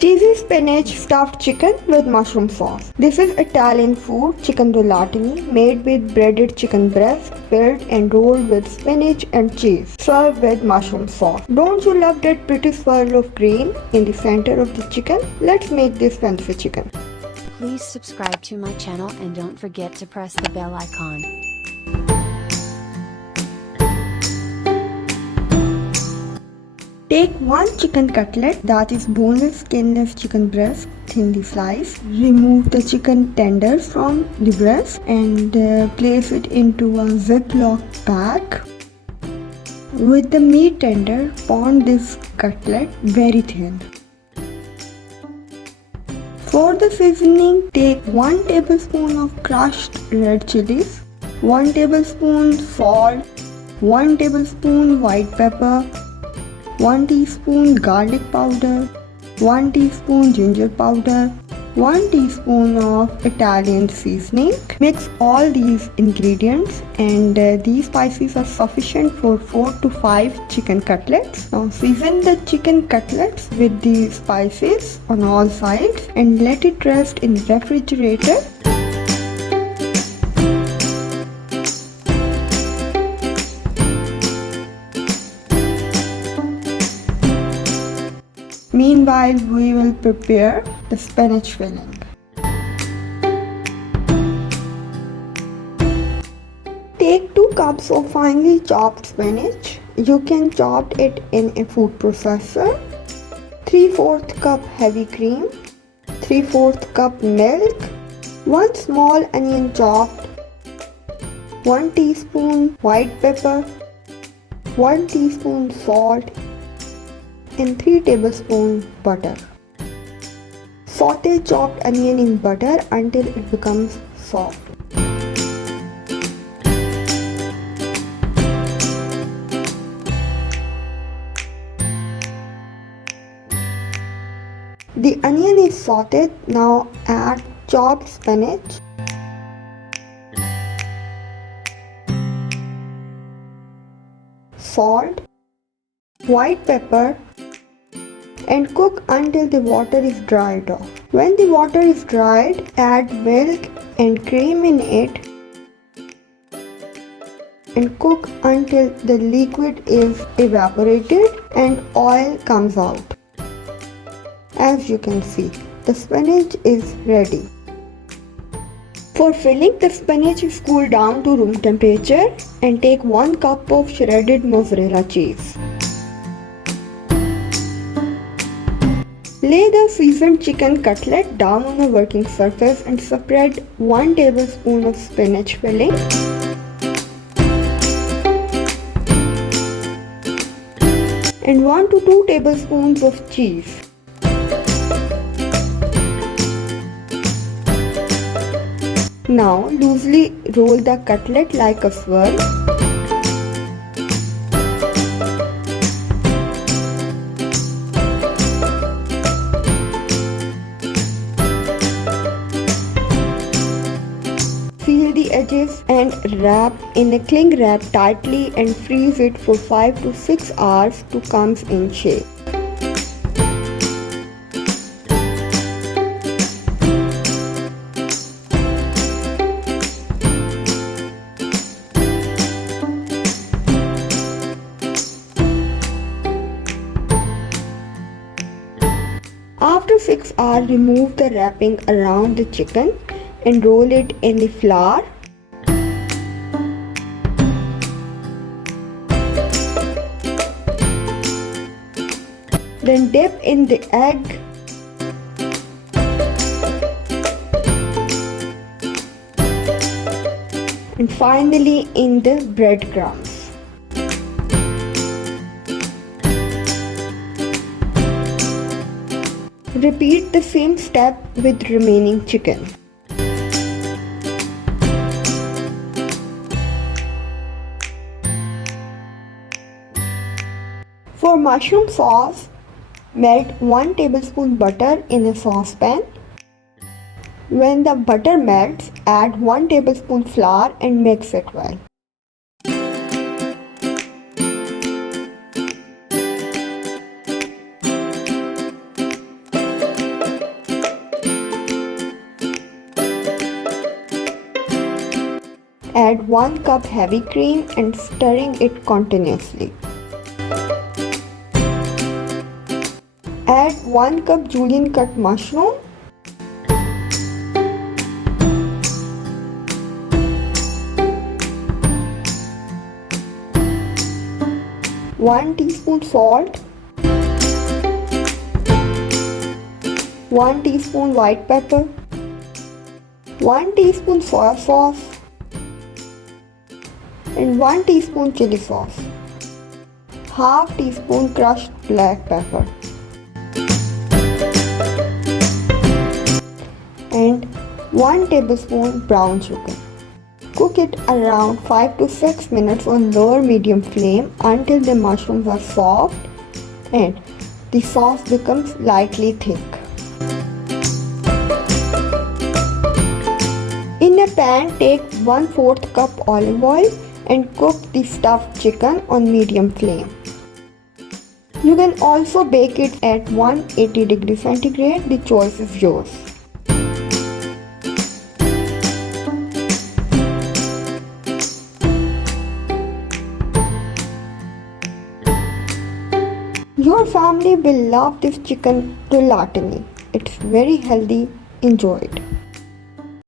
Cheesy spinach stuffed chicken with mushroom sauce. This is Italian food, chicken rollatini, made with breaded chicken breast, filled and rolled with spinach and cheese, served with mushroom sauce. Don't you love that pretty swirl of green in the center of the chicken? Let's make this fancy chicken. Please subscribe to my channel and don't forget to press the bell icon. Take one chicken cutlet, that is boneless, skinless chicken breast, thinly sliced. Remove the chicken tenders from the breast and place it into a Ziploc bag. With the meat tender, pound this cutlet very thin. For the seasoning, take 1 tablespoon of crushed red chilies, 1 tablespoon salt, 1 tablespoon white pepper, 1 teaspoon garlic powder, 1 teaspoon ginger powder, 1 teaspoon of Italian seasoning. Mix all these ingredients and these spices are sufficient for 4 to 5 chicken cutlets. Now season the chicken cutlets with these spices on all sides and let it rest in the refrigerator. Meanwhile, we will prepare the spinach filling. Take 2 cups of finely chopped spinach. You can chop it in a food processor. 3/4 cup heavy cream, 3/4 cup milk, 1 small onion chopped, 1 teaspoon white pepper, 1 teaspoon salt, and 3 tablespoons butter. Saute chopped onion in butter until it becomes soft. The onion is sauteed. Now add chopped spinach, salt, white pepper, and cook until the water is dried off. When the water is dried, add milk and cream in it and cook until the liquid is evaporated and oil comes out. As you can see, the spinach is ready. For filling, the spinach is cooled down to room temperature and take 1 cup of shredded mozzarella cheese. Lay the seasoned chicken cutlet down on a working surface and spread 1 tablespoon of spinach filling. And 1 to 2 tablespoons of cheese. Now loosely roll the cutlet like a swirl. Seal the edges and wrap in a cling wrap tightly and freeze it for 5 to 6 hours to come in shape. After 6 hours, remove the wrapping around the chicken and roll it in the flour. Then dip in the egg. And finally in the breadcrumbs. Repeat the same step with remaining chicken. For mushroom sauce, melt 1 tablespoon butter in a saucepan. When the butter melts, add 1 tablespoon flour and mix it well. Add 1 cup heavy cream and stirring it continuously. Add 1 cup julienne cut mushroom. One teaspoon salt, 1 teaspoon white pepper, 1 teaspoon soy sauce, and 1 teaspoon chili sauce, half teaspoon crushed black pepper, and 1 tablespoon brown sugar. Cook it around 5 to 6 minutes on lower medium flame until the mushrooms are soft and the sauce becomes lightly thick. In a pan, take 1/4 cup olive oil and cook the stuffed chicken on medium flame. You can also bake it at 180 degrees centigrade. The choice is yours. Your family will love this chicken rollatini. It's very healthy. Enjoy it.